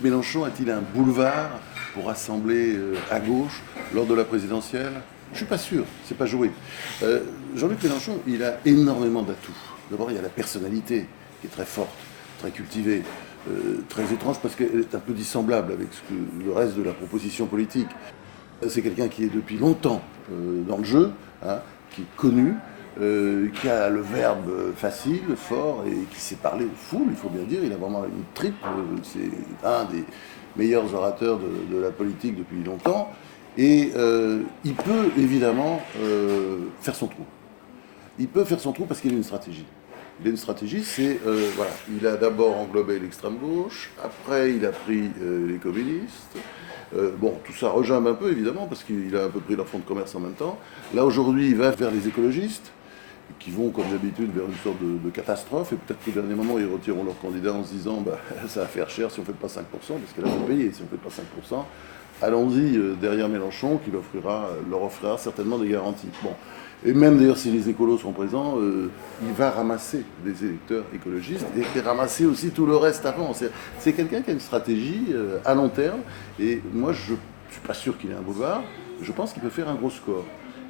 Mélenchon a-t-il un boulevard pour rassembler à gauche lors de la présidentielle? Je ne suis pas sûr, c'est pas joué. Jean-Luc Mélenchon, il a énormément d'atouts. D'abord, il y a la personnalité qui est très forte, très cultivée, très étrange parce qu'elle est un peu dissemblable avec le reste de la proposition politique. C'est quelqu'un qui est depuis longtemps dans le jeu, hein, qui est connu, qui a le verbe facile, fort et qui sait parler aux foules, il faut bien dire. Il a vraiment une tripe. C'est un des meilleurs orateurs de la politique depuis longtemps. Et il peut évidemment faire son trou. Il peut faire son trou parce qu'il a une stratégie. Il a une stratégie, c'est, voilà, il a d'abord englobé l'extrême gauche, après il a pris les communistes. Bon, tout ça rejambe un peu évidemment parce qu'il a un peu pris leur fonds de commerce en même temps. Là aujourd'hui, il va vers les écologistes qui vont comme d'habitude vers une sorte de catastrophe et peut-être qu'au dernier moment ils retireront leur candidat en se disant bah, ça va faire cher si on ne fait pas 5%, parce que là vous payez si on ne fait pas 5%. Allons-y derrière Mélenchon qui leur offrira certainement des garanties. Bon. Et même d'ailleurs si les écolos sont présents, il va ramasser des électeurs écologistes et ramasser aussi tout le reste avant. C'est quelqu'un qui a une stratégie à long terme et moi je ne suis pas sûr qu'il ait un boulevard, je pense qu'il peut faire un gros score.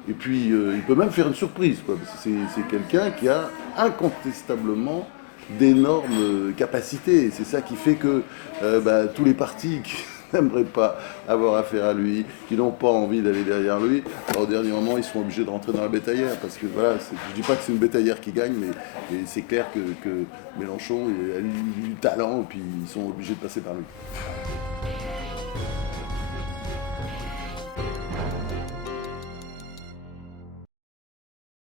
Et puis il peut même faire une surprise, quoi, parce que c'est quelqu'un qui a incontestablement d'énormes capacités. C'est ça qui fait que tous les partis qui n'aimeraient pas avoir affaire à lui, qui n'ont pas envie d'aller derrière lui, au dernier moment, ils seront obligés de rentrer dans la bétaillère. Parce que voilà, je ne dis pas que c'est une bétaillère qui gagne, mais c'est clair que Mélenchon a du talent, et puis ils sont obligés de passer par lui.